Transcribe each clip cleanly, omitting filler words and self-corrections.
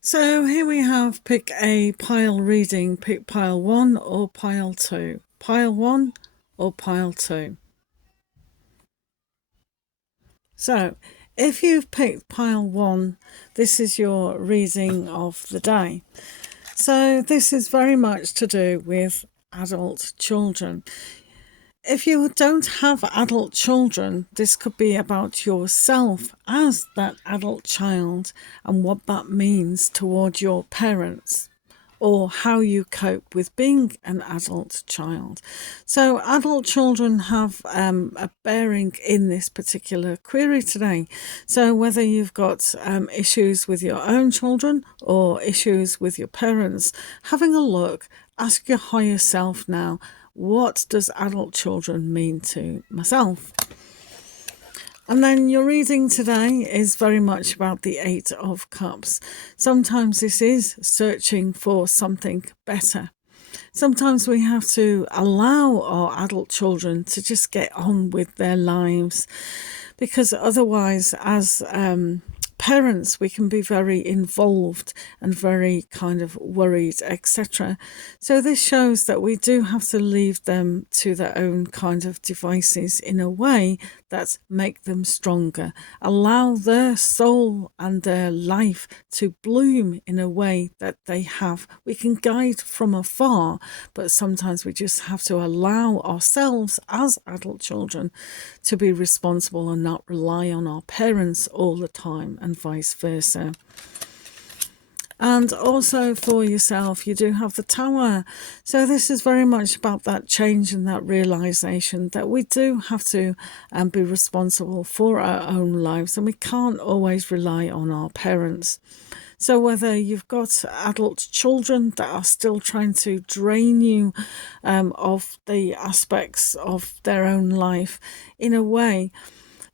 So here we have pick a pile reading, pick pile 1 or pile 2. Pile 1 or pile 2. So if you've picked pile 1, this is your reading of the day. So this is very much to do with adult children. If you don't have adult children, this could be about yourself as that adult child and what that means toward your parents or how you cope with being an adult child. So, adult children have a bearing in this particular query today. So, whether you've got issues with your own children or issues with your parents, having a look, ask your higher self now, what does adult children mean to myself? And then your reading today is very much about the Eight of Cups. Sometimes this is searching for something better. Sometimes we have to allow our adult children to just get on with their lives because otherwise, as parents, we can be very involved and very kind of worried, etc. So this shows that we do have to leave them to their own kind of devices in a way that make them stronger, allow their soul and their life to bloom in a way that they have. We can guide from afar, but sometimes we just have to allow ourselves as adult children to be responsible and not rely on our parents all the time and vice versa. And also for yourself, you do have the Tower. So this is very much about that change and that realization that we do have to be responsible for our own lives and we can't always rely on our parents. So whether you've got adult children that are still trying to drain you of the aspects of their own life in a way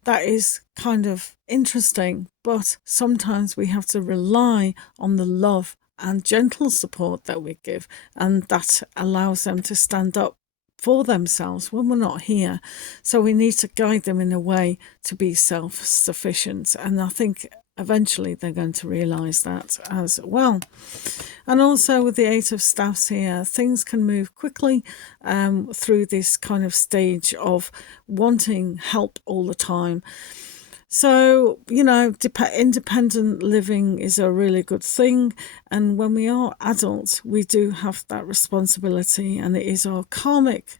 that is kind of interesting, but sometimes we have to rely on the love and gentle support that we give, and that allows them to stand up for themselves when we're not here. So we need to guide them in a way to be self sufficient. And I think eventually they're going to realize that as well. And also with the Eight of Staffs here, things can move quickly through this kind of stage of wanting help all the time. So, independent living is a really good thing. And when we are adults, we do have that responsibility, and it is our karmic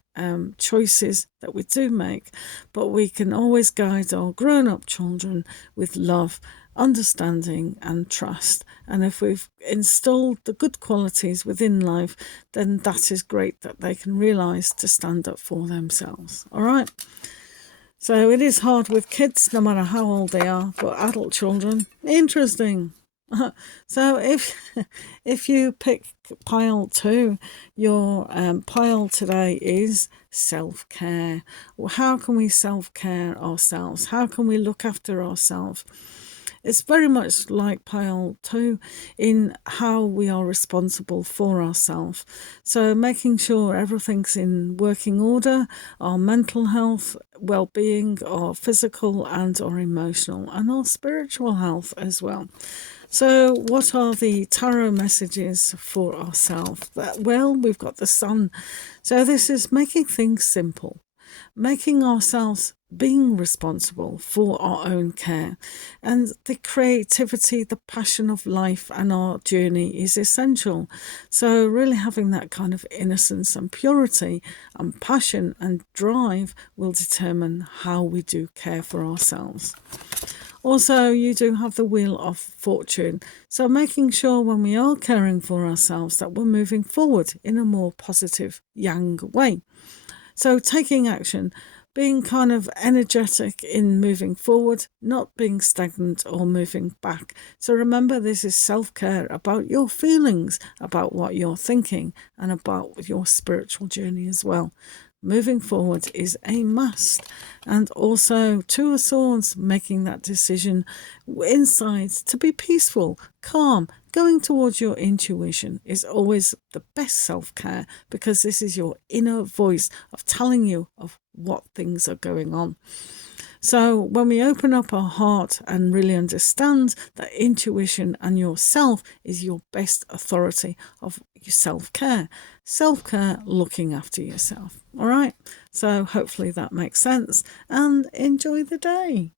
choices that we do make. But we can always guide our grown up children with love, understanding, and trust. And if we've installed the good qualities within life, then that is great that they can realize to stand up for themselves. All right. So it is hard with kids, no matter how old they are, but adult children, interesting. So if you pick pile 2, your pile today is self-care. Well, how can we self-care ourselves? How can we look after ourselves? It's very much like pile 2 in how we are responsible for ourselves. So making sure everything's in working order, our mental health, well-being, our physical and our emotional, and our spiritual health as well. So what are the tarot messages for ourselves? Well, we've got the Sun. So this is making things simple, making ourselves being responsible for our own care, and the creativity, the passion of life and our journey is essential. So really having that kind of innocence and purity and passion and drive will determine how we do care for ourselves. Also, you do have the Wheel of Fortune. So making sure when we are caring for ourselves that we're moving forward in a more positive yang way. So taking action, being kind of energetic in moving forward, not being stagnant or moving back. So remember, this is self-care about your feelings, about what you're thinking, and about your spiritual journey as well. Moving forward is a must. And also, Two of Swords, making that decision inside to be peaceful, calm, going towards your intuition is always the best self-care, because this is your inner voice of telling you of what things are going on. So when we open up our heart and really understand that intuition and yourself is your best authority of self-care, looking after yourself. All right. So hopefully that makes sense, and enjoy the day.